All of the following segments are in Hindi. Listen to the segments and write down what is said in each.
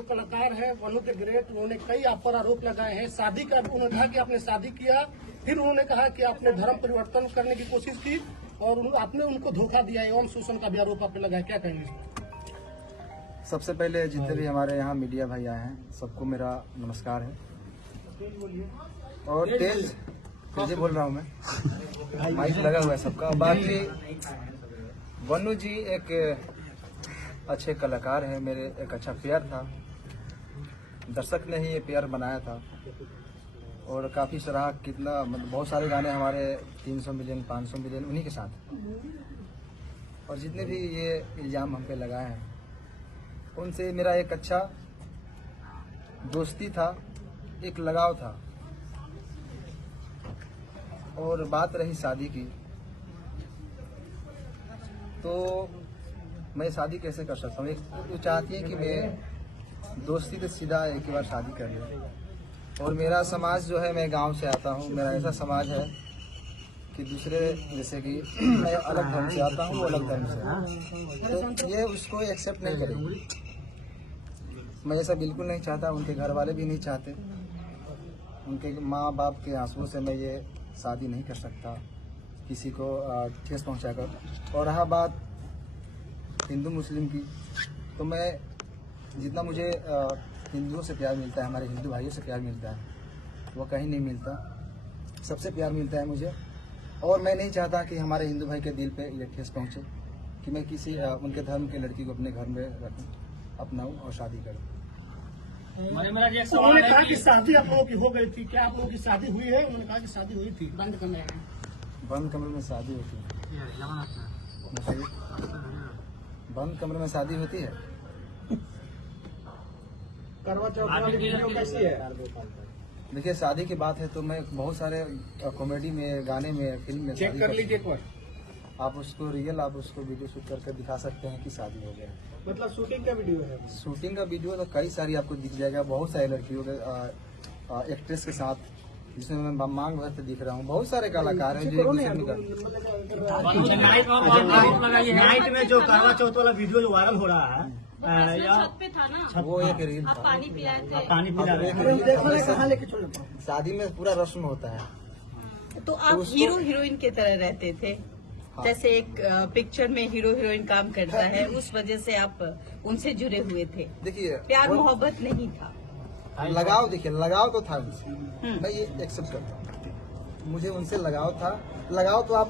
जो कलाकार है वनु द ग्रेट, उन्होंने कई आप पर आरोप लगाए हैं। शादी का उन्होंने कहा कि आपने शादी किया, फिर उन्होंने कहा कि आपने धर्म परिवर्तन करने की कोशिश की और आपने उनको धोखा दिया एवं शोषण का भी आरोप आपने लगाया, क्या कहेंगे? सबसे पहले जितने भी हमारे यहाँ मीडिया भाई आए हैं सबको मेरा नमस्कार है। और तेज बोल रहा हूँ मैं, माइक लगा हुआ है सबका। बाकी वनु जी एक अच्छे कलाकार हैं, मेरे एक अच्छा प्यार था, दर्शक ने ही ये प्यार बनाया था और काफ़ी सराहा। कितना मतलब बहुत सारे गाने हमारे 300 मिलियन 500 मिलियन उन्हीं के साथ। और जितने भी ये इल्ज़ाम हम पे लगाए हैं उनसे मेरा एक अच्छा दोस्ती था, एक लगाव था। और बात रही शादी की, तो मैं शादी कैसे कर सकता हूँ? एक तो चाहती है कि मैं दोस्ती तो सीधा एक बार शादी कर लूँ। और मेरा समाज जो है, मैं गांव से आता हूँ, मेरा ऐसा समाज है कि दूसरे जैसे कि मैं अलग धर्म से आता हूँ, वो अलग धर्म से, तो ये उसको एक्सेप्ट नहीं करेगी। मैं ऐसा बिल्कुल नहीं चाहता, उनके घर वाले भी नहीं चाहते। उनके माँ बाप के आंसुओं से मैं ये शादी नहीं कर सकता किसी को ठेस पहुँचाकर। और रहा बात हिंदू मुस्लिम की, तो मैं जितना मुझे हिंदुओं से प्यार मिलता है, हमारे हिंदू भाइयों से प्यार मिलता है, वो कहीं नहीं मिलता। सबसे प्यार मिलता है मुझे। और मैं नहीं चाहता कि हमारे हिंदू भाई के दिल पे ये ठेस पहुँचे कि मैं किसी उनके धर्म के लड़की को अपने घर में रखूँ, अपनाऊँ और शादी करूँ। उन्होंने कहा कि शादी आप लोगों की हो गई थी, क्या आप लोगों की शादी हुई है? उन्होंने कहा कि शादी हुई थी बंद कमरे में शादी होती है। बंद कमरे में शादी होती है। करवा चौथ वाली वीडियो कैसी है? देखिए, शादी की बात है तो मैं बहुत सारे कॉमेडी में, गाने में, फिल्म में चेक कर लीजिए एक बार। आप उसको रियल, आप उसको वीडियो शूट करके दिखा सकते हैं कि शादी हो गया। मतलब शूटिंग का वीडियो है? शूटिंग का वीडियो तो कई सारी आपको दिख जाएगा, बहुत सारी लड़कियों के एक्ट्रेस के साथ, जिसमें मैं मांग भर दिख रहा हूँ। बहुत सारे कलाकार हैं जो नाइट में जो करवा चौथ वाला वीडियो जो वायरल हो रहा है, छत पे था ना, वो एक रील आप पानी पिलाए थे, पानी पिला रहे थे। शादी में पूरा रस्म होता है। तो आप हीरो हीरोइन की तरह रहते थे। हाँ। जैसे एक पिक्चर में हीरो हीरोइन काम करता है, उस वजह से आप उनसे जुड़े हुए थे। देखिए, प्यार मोहब्बत नहीं था, लगाव। देखिए, लगाव तो था उनसे, मैं ये एक्सेप्ट करता हूँ। मुझे उनसे लगाव था। लगाव तो आप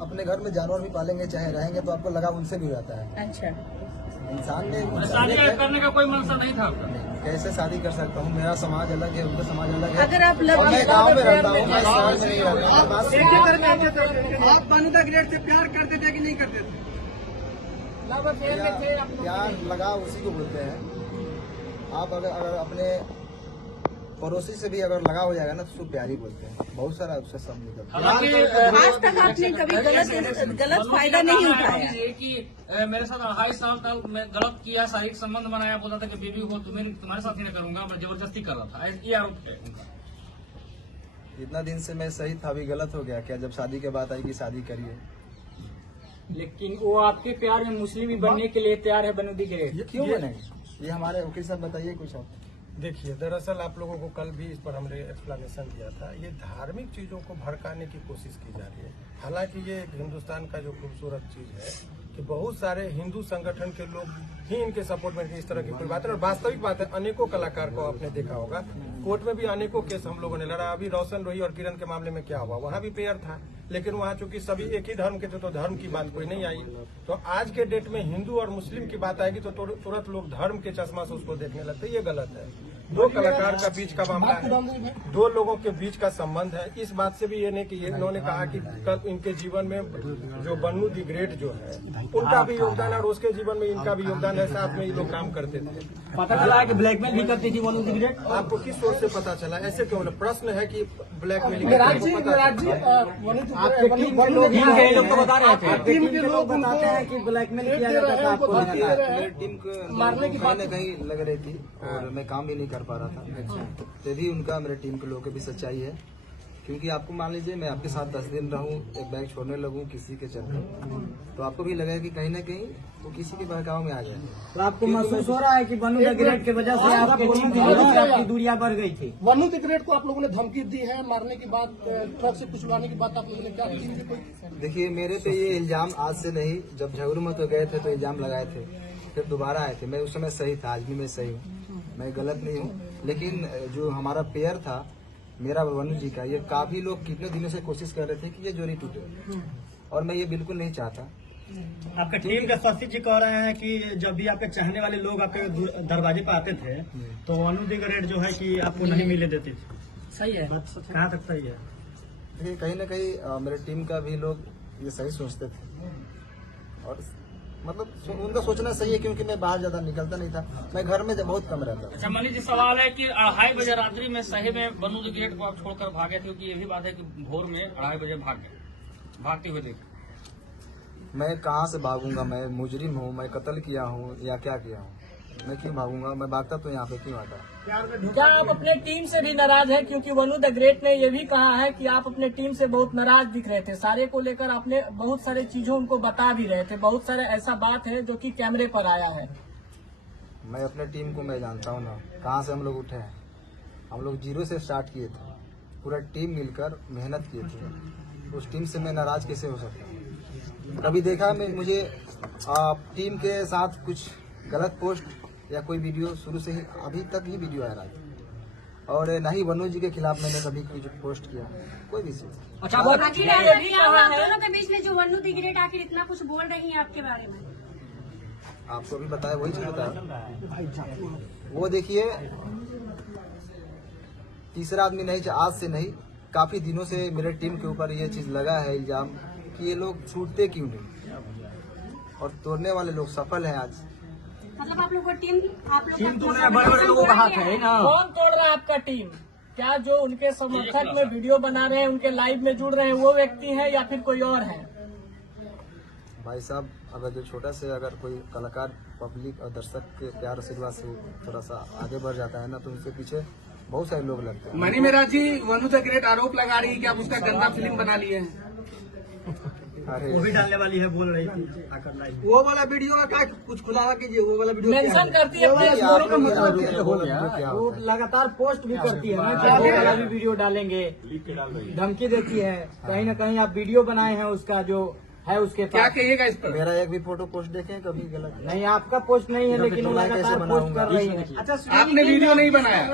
अपने घर में जानवर भी पालेंगे, चाहे रहेंगे, तो आपको लगाव उनसे भी रहता है। अच्छा, इंसान ने शादी करने का कोई मनसा नहीं था? कैसे शादी कर सकता हूँ? मेरा समाज अलग है, उनका समाज अलग है। अगर आप लव, मैं गाँव में रहता हूँ, मैं शहर में नहीं रहता। आप वनु द ग्रेट से प्यार करते थे कि नहीं करते थे? प्यार लगाव उसी को बोलते हैं। आप अगर अपने पड़ोसी से भी अगर लगा हो जाएगा ना, तो उसको प्यार ही बोलते हैं। बहुत सारा उससे सब निकलता है। आज तक आपने कभी गलत फायदा नहीं उठाया? कि मेरे साथ 28 साल तक मैं गलत किया, शारीरिक संबंध बनाया, बोला था कि बेबी हो तुम्हारे साथ ही नहीं करूंगा, मैं जबरदस्ती कर रहा था, ये आरोप है उनका। इतना दिन से मैं सही था, अभी गलत हो गया क्या? जब शादी के बाद आई कि शादी करिए। लेकिन वो आपके प्यार में मुस्लिम ही बनने के लिए तैयार है वनु द ग्रेट। क्यों बनेंगे? ये हमारे वकील साहब बताइए कुछ आप। देखिए, दरअसल आप लोगों को कल भी इस पर हमने एक्सप्लेनेशन दिया था। ये धार्मिक चीजों को भड़काने की कोशिश की जा रही है। हालांकि ये एक हिंदुस्तान का जो खूबसूरत चीज है कि बहुत सारे हिंदू संगठन के लोग ही इनके सपोर्ट में इस तरह की कोई बात है। और वास्तविक बात है, अनेकों कलाकार को आपने देखा होगा, कोर्ट में भी अनेकों केस हम लोगों ने लड़ा। अभी रोशन रोही और किरण के मामले में क्या हुआ, वहाँ भी पेयर था, लेकिन वहाँ चूंकि सभी एक ही धर्म के थे तो धर्म की बात कोई नहीं आई। तो आज के डेट में हिंदू और मुस्लिम की बात आएगी तो तुरंत लोग धर्म के चश्मा से उसको देखने लगते। ये गलत है। दो कलाकार का बीच का मामला है, दो लोगों के बीच का संबंध है। इस बात से भी ये नहीं कि इन्होंने कहा कि कल इनके जीवन में जो वनु द ग्रेट जो है उनका भी योगदान और उसके जीवन में इनका भी योगदान है, साथ में ये लोग काम करते थे। पता चला है कि ब्लैकमेल भी करती थी वनु द ग्रेट। आपको किस सोच से पता चला? ऐसे क्यों? प्रश्न है कि ब्लैकमेलिंग लोग तो बता रहे थे, टीम के लोग बताते हैं कि ब्लैकमेल किया जाता था आपको। मेरी टीम को मारने की बात कहीं लग रही थी और मैं काम भी नहीं कर पा रहा था। तो भी उनका, मेरे टीम के लोगों की भी सच्चाई है क्योंकि आपको मान लीजिए मैं आपके साथ 10 दिन रहूं, एक बैग छोड़ने लगूं किसी के चलते, तो आपको भी लगेगा कि कहीं ना कहीं वो किसी के बहकाव में आ जाए। तो आपको महसूस हो रहा है कि वनु द ग्रेट की वजह से आपकी टीम की दूरियां बढ़ गई थी? वनु द ग्रेट को आप लोगों ने धमकी दी है, मारने की बात, ट्रक से कुछ उड़ाने की बात आप लोगों ने क्या की? कोई देखिए मेरे पे ये इल्जाम आज से नहीं, जब झगड़ू में तो गए थे तो इल्जाम लगाए थे, फिर दोबारा आए थे। मैं उस समय सही था, आज भी मैं सही हूँ, मैं गलत नहीं हूँ। लेकिन जो हमारा पेयर था मेरा वनु जी का, ये काफी लोग कितने दिनों से कोशिश कर रहे थे कि ये जोड़ी टूटे, और मैं ये बिल्कुल नहीं चाहता। आपके टीम के शशि जी कह रहे हैं कि जब भी आपके चाहने वाले लोग आपके दरवाजे पर आते थे तो वनु द ग्रेट जो है कि आपको नहीं मिले देते थे। सही है। कहाँ तक सही है? देखिए कहीं ना कहीं मेरे टीम का भी लोग ये सही सोचते थे, और मतलब उनका सोचना सही है, क्योंकि मैं बाहर ज्यादा निकलता नहीं था, मैं घर में बहुत कम रहता था। अच्छा मनीष जी, सवाल है कि 2:30 बजे रात्रि में सही में वनु द ग्रेट को आप छोड़कर भागे थे, क्योंकि ये भी बात है कि भोर में 2:30 बजे भाग गए, भागते हुए देखे। मैं कहाँ से भागूंगा? मैं मुजरिम हूँ, मैं कत्ल किया हूँ या क्या किया हूँ? मैं क्यों भागूंगा? मैं भागता तो यहाँ पे क्यों आता? क्या आप अपने टीम से भी नाराज हैं? क्योंकि वनु द ग्रेट ने ये भी कहा है कि आप अपने टीम से बहुत नाराज दिख रहे थे, सारे को लेकर आपने बहुत सारे चीजों उनको बता भी रहे थे, बहुत सारे ऐसा बात है जो कि कैमरे पर आया है। मैं अपने टीम को मैं जानता हूँ ना, कहाँ से हम लोग उठे हैं। हम लोग 0 से स्टार्ट किए थे, पूरा टीम मिलकर मेहनत किए थे। उस टीम से मैं नाराज कैसे हो सकता हूँ? कभी देखा मैं मुझे टीम के साथ कुछ गलत पोस्ट या कोई वीडियो? शुरू से ही अभी तक ही वीडियो आ रहा है, और न ही वनु जी के खिलाफ मैंने कभी कुछ पोस्ट किया, कोई भी चीज। अच्छा, आखिर आप दोनों के बीच में जो वनु द ग्रेट आखिर इतना कुछ बोल रही है आपके बारे में? आपको भी बताया, वही चीज बताया। वो देखिए तीसरा आदमी नहीं, आज से नहीं, काफी दिनों से मेरे टीम के ऊपर ये चीज लगा है इल्जाम कि ये लोग छूटते क्यों नहीं, और तोड़ने वाले लोग सफल हैं आज। मतलब आप लोग को टीम बड़े बड़े लोगों का हाथ है ना? कौन तोड़ रहा है आपका टीम? क्या जो उनके समर्थक में वीडियो बना रहे हैं, उनके लाइव में जुड़ रहे हैं, वो व्यक्ति है या फिर कोई और है? भाई साहब, अगर जो छोटा से अगर कोई कलाकार पब्लिक और दर्शक के प्यार आशीर्वाद से थोड़ा सा आगे बढ़ जाता है ना, तो उसके पीछे बहुत सारे लोग लगते हैं। मनी मेरा जी, वनु द ग्रेट आरोप लगा रही है कि आप उसका गंदा फिल्म बना लिए हैं। अरे वो भी डालने वाली है, बोल रही थी आकर लाइव। वो वाला वीडियो का कुछ खुलासा कीजिए, वो वाला वीडियो मेंशन करती है अपने स्टोरी का मतलब क्या हो गया? वो लगातार पोस्ट भी करती है ना कि वो वाला भी वीडियो डालेंगे, धमकी देती है। कहीं ना कहीं आप वीडियो बनाए हैं उसका जो है उसके पास। क्या कहिएगा इस पर? मेरा एक भी फोटो पोस्ट देखें कभी गलत नहीं, आपका पोस्ट नहीं है, लेकिन वो लगातार पोस्ट कर रही है। अच्छा, आपने वीडियो नहीं बनाया?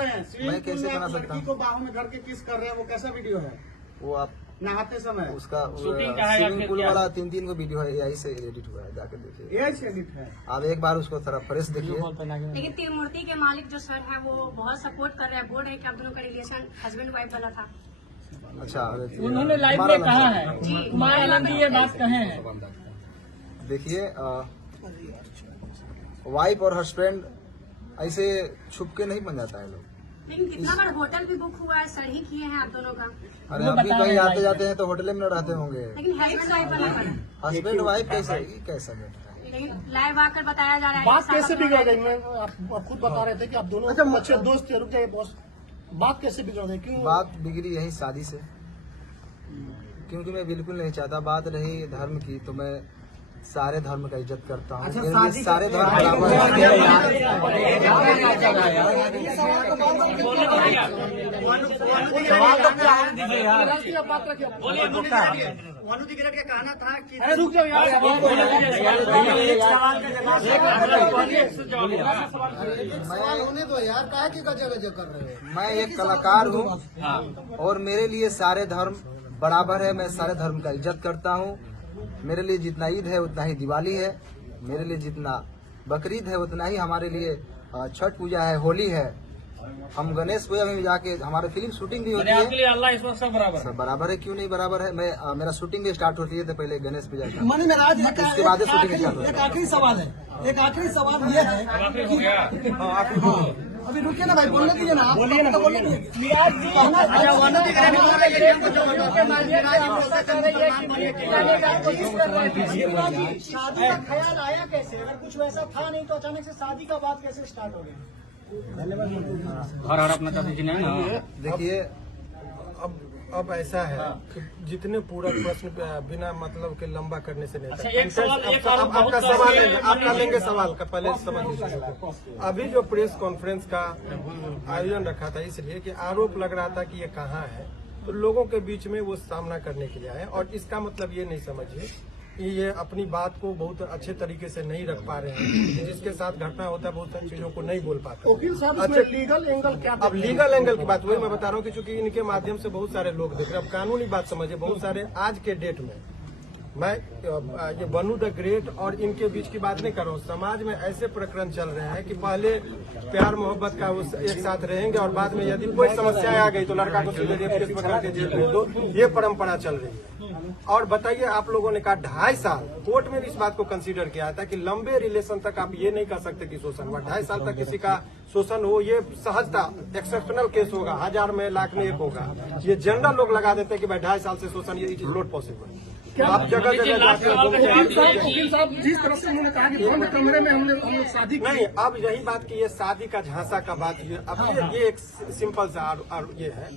मैं कैसे बना सकता हूँ? को बाहों में धर के किस कर रहे हैं, वो कैसा वीडियो है? वो आप नहाते समय उसका शूटिंग का है या स्विमिंग फिर पूल क्या? वाला 3 को वीडियो है, यही से एडिट हुआ है, जाके देखिए। ये से एडिट है। आप एक बार उसको थोड़ा फ्रेश देखिए। लेकिन त्रिमूर्ति के मालिक जो सर है वो बहुत सपोर्ट कर रहे हैं, बोल रहे हैं कि आप दोनों का रिलेशन हस्बैंड वाइफ वाला था। अच्छा, उन्होंने लाइव में कहा है, कुमार आनंद ये बात कहे हैं। देखिए वाइफ और हस्बैंड ऐसे छुप के नहीं बन जाता है लोग। लेकिन कितना बार होटल भी बुक हुआ है, सर ही किए हैं आप दोनों का। अरे अभी कहीं आते जाते हैं तो होटल में न रहते होंगे। लेकिन हस्बैंड वाइफ वाला है। हस्बैंड वाइफ कैसे कैसा बैठता है? लेकिन लाइव आकर बताया जा रहा है बात कि कैसे साहब बिगड़ गई? मैं आप खुद बता रहे थे कि आप दोनों अच्छे दोस्त थे। रुक जाइए बॉस, बात कैसे बिगड़ गई? क्यों बात बिगड़ी यही शादी से, क्योंकि मैं बिल्कुल नहीं चाहता। बात रही धर्म की, तो मैं सारे धर्म का इज्जत करता हूँ। मेरे लिए सारे धर्म बराबर बात रखिए? वनु द ग्रेट का कहना था कि अरे रुक जाओ यार, होने दो यार, काहे की गजब गजब कर रहे हो? मैं एक कलाकार हूँ और मेरे लिए सारे धर्म बराबर है। मैं सारे धर्म का इज्जत करता हूँ। मेरे लिए जितना ईद है उतना ही दिवाली है, मेरे लिए जितना बकरीद है उतना ही हमारे लिए छठ पूजा है, होली है। हम गणेश पूजा में जाके हमारे फिल्म शूटिंग भी होती है। आपके लिए अल्लाह ईश्वर सब बराबर है। सब बराबर है, क्यों नहीं बराबर है? मैं मेरा शूटिंग भी स्टार्ट होती है तो पहले गणेश पूजा का, मनी महाराज, उसके बाद शूटिंग स्टार्ट होती एक है। आखिरी सवाल है, एक आखिरी सवाल ये है आखिर हो गया। अभी रुकिए ना भाई, बोलने दीजिए ना। बोलिए ना, बोलने दीजिए। शादी का ख्याल आया कैसे? अगर कुछ वैसा था नहीं तो अचानक से शादी का बात कैसे स्टार्ट हो गया? हर अपना चाहती जी नहीं ना। देखिए अब ऐसा है कि जितने पूरा प्रश्न बिना मतलब के लंबा करने से नहीं अच्छा, था। एक सवाल, एक और आपका बहुत सवाल सारे लेंगे, आपका लेंगे सवाल का पहले समझ लीजिए। अभी जो प्रेस कॉन्फ्रेंस का आयोजन रखा था इसलिए कि आरोप लग रहा था कि ये कहाँ है, तो लोगों के बीच में वो सामना करने के लिए आए। और इसका मतलब ये नहीं समझिए कि ये अपनी बात को बहुत अच्छे तरीके से नहीं रख पा रहे हैं। जिसके साथ घटना होता है बहुत सारी चीजों को नहीं बोल पाते। वकील साहब अच्छा, इसमें लीगल एंगल क्या अब लीगल एंगल की बात वही मैं बता रहा हूँ कि चूंकि इनके माध्यम से बहुत सारे लोग देख रहे हैं। अब कानूनी बात समझिए, बहुत सारे आज के डेट में मैं ये बनू द ग्रेट और इनके बीच की बात नहीं कर रहा हूँ। समाज में ऐसे प्रकरण चल रहे हैं कि पहले प्यार मोहब्बत का वो एक साथ रहेंगे और बाद में यदि कोई समस्या आ गई तो लड़का को सीधे रेप केस में करके जेल भेज दो। ये परंपरा चल रही है। और बताइए, आप लोगों ने कहा 2.5 साल कोर्ट में भी इस बात को कंसीडर किया था कि लंबे रिलेशन तक आप ये नहीं कर सकते कि शोषण हुआ। 2.5 साल तक किसी का शोषण हो, ये सहजता एक्सेप्शनल केस होगा, 1000 में लाख में 1 होगा। ये जनरल लोग लगा देते हैं कि भाई 2.5 साल से शोषण, ये इट इज नॉट पॉसिबल। आप जगह जगह जाके वकील साहब जिस तरह से उन्होंने कहा कि बंद कमरे में हम लोग शादी की। नहीं, अब यही बात की ये शादी का झांसा का बात अब ये एक सिंपल सा और ये है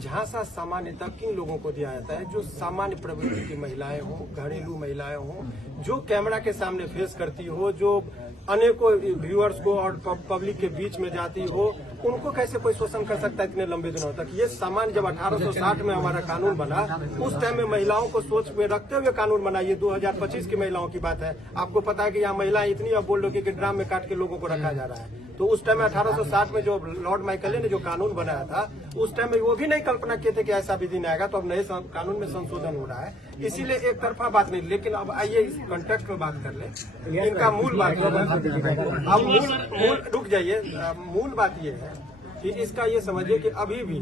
झांसा सामान्यतः किन लोगों को दिया जाता है? जो सामान्य प्रवृत्ति की महिलाएं हों, घरेलू महिलाएं हों, जो कैमरा के सामने फेस करती हो, जो अनेकों व्यूअर्स को और पब्लिक के बीच में जाती हो, उनको कैसे कोई शोषण कर सकता है इतने लंबे दिनों तक? ये सामान्य जब 1860 में हमारा कानून बना, उस टाइम में महिलाओं को सोच में रखते हुए कानून बना। ये 2025 की महिलाओं की बात है। आपको पता है कि यहाँ महिलाएं इतनी अब बोल रही कि ड्राम में काट के लोगों को रखा जा रहा है। तो उस टाइम में 1860 में जो लॉर्ड माइकले ने जो कानून बनाया था, उस टाइम में वो भी नहीं कल्पना किए थे कि ऐसा भी दिन आएगा। तो अब नए कानून में संशोधन हो रहा है, इसीलिए एक तरफा बात नहीं। लेकिन अब आइए इस कॉन्टेक्स्ट में बात कर ले। इनका मूल बात अब मूल रुक जाइए। मूल बात ये है कि इसका ये समझिए कि अभी भी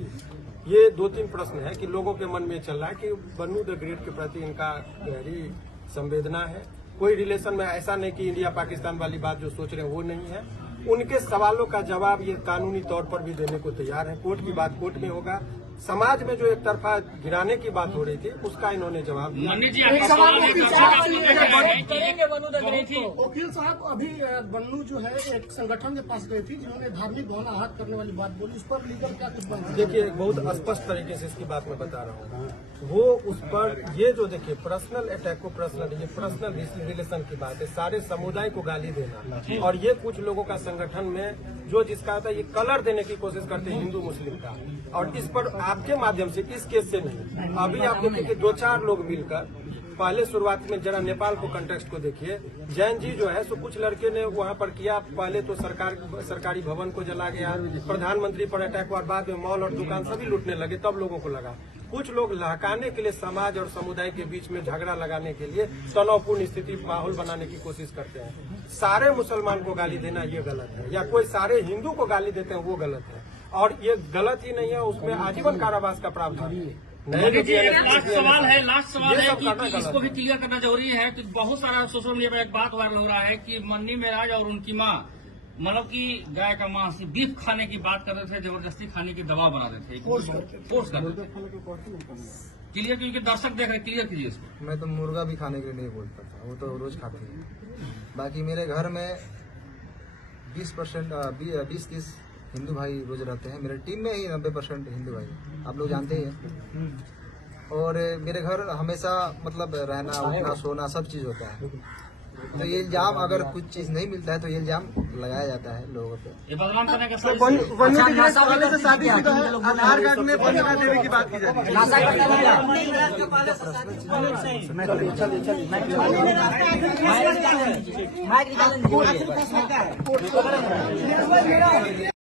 ये 2-3 प्रश्न है कि लोगों के मन में चल रहा है कि बनू द ग्रेट के प्रति इनका गहरी संवेदना है। कोई रिलेशन में ऐसा नहीं कि इंडिया पाकिस्तान वाली बात जो सोच रहे हैं वो नहीं है। उनके सवालों का जवाब ये कानूनी तौर पर भी देने को तैयार है। कोर्ट की बात कोर्ट में होगा। समाज में जो एक तरफा गिराने की बात हो रही थी उसका इन्होंने जवाब दिया। वकील साहब अभी बन्नू जो है एक संगठन के पास गई थी जिन्होंने धार्मिक भावना आहत करने वाली बात बोली, उस पर लीगल क्या कुछ बन? देखिए, बहुत स्पष्ट तरीके से इसकी बात मैं बता रहा हूँ। वो उस पर ये जो देखिए पर्सनल अटैक को पर्सनल रिलेशन की बात है। सारे समुदाय को गाली देना और ये कुछ लोगों का संगठन में जो जिसका होता है ये कलर देने की कोशिश करते हैं हिंदू मुस्लिम का। और इस पर आपके माध्यम से इस केस से नहीं, अभी आप देखिए कि 2-4 लोग मिलकर पहले शुरुआत में जरा नेपाल को कंटेक्स्ट को देखिए। जैन जी जो है सो कुछ लड़के ने वहां पर किया। पहले तो सरकारी भवन को जला गया, प्रधानमंत्री पर अटैक हुआ, बाद में मॉल और दुकान सभी लूटने लगे। तब लोगों को लगा कुछ लोग लहकाने के लिए समाज और समुदाय के बीच में झगड़ा लगाने के लिए तनावपूर्ण स्थिति माहौल बनाने की कोशिश करते हैं। सारे मुसलमान को गाली देना ये गलत है, या कोई सारे हिंदू को गाली देते हैं वो गलत है। और ये गलत ही नहीं है, उसमें आजीवन कारावास का प्रावधान है। लास्ट सवाल है कि इसको भी क्लियर करना जरूरी है कि बहुत सारा सोशल मीडिया पर एक बात वायरल हो रहा है कि मन्नी मेराज और उनकी माँ मतलब कि गाय का मांस बीफ खाने की बात कर रहे थे, जबरदस्ती खाने की दबाव बना रहे थे, फोर्स कर रहे थे। क्लियर क्योंकि दर्शक देख रहे, क्लियर कीजिए इसको। मैं तो मुर्गा भी खाने के लिए नहीं बोलता था, वो तो रोज खाते हैं। बाकी मेरे घर में 20-30 हिंदू भाई रोज रहते हैं। मेरे टीम में ही 90% हिंदू भाई, आप लोग जानते ही हैं। और मेरे घर हमेशा मतलब रहना उठना सोना सब चीज होता है। तो ये इल्जाम अगर कुछ चीज नहीं मिलता है तो ये इल्जाम लगाया जाता है लोगों पे। ये बदनाम करने का शादी आधार कार्ड में वंदना देवी की बात की जाती है।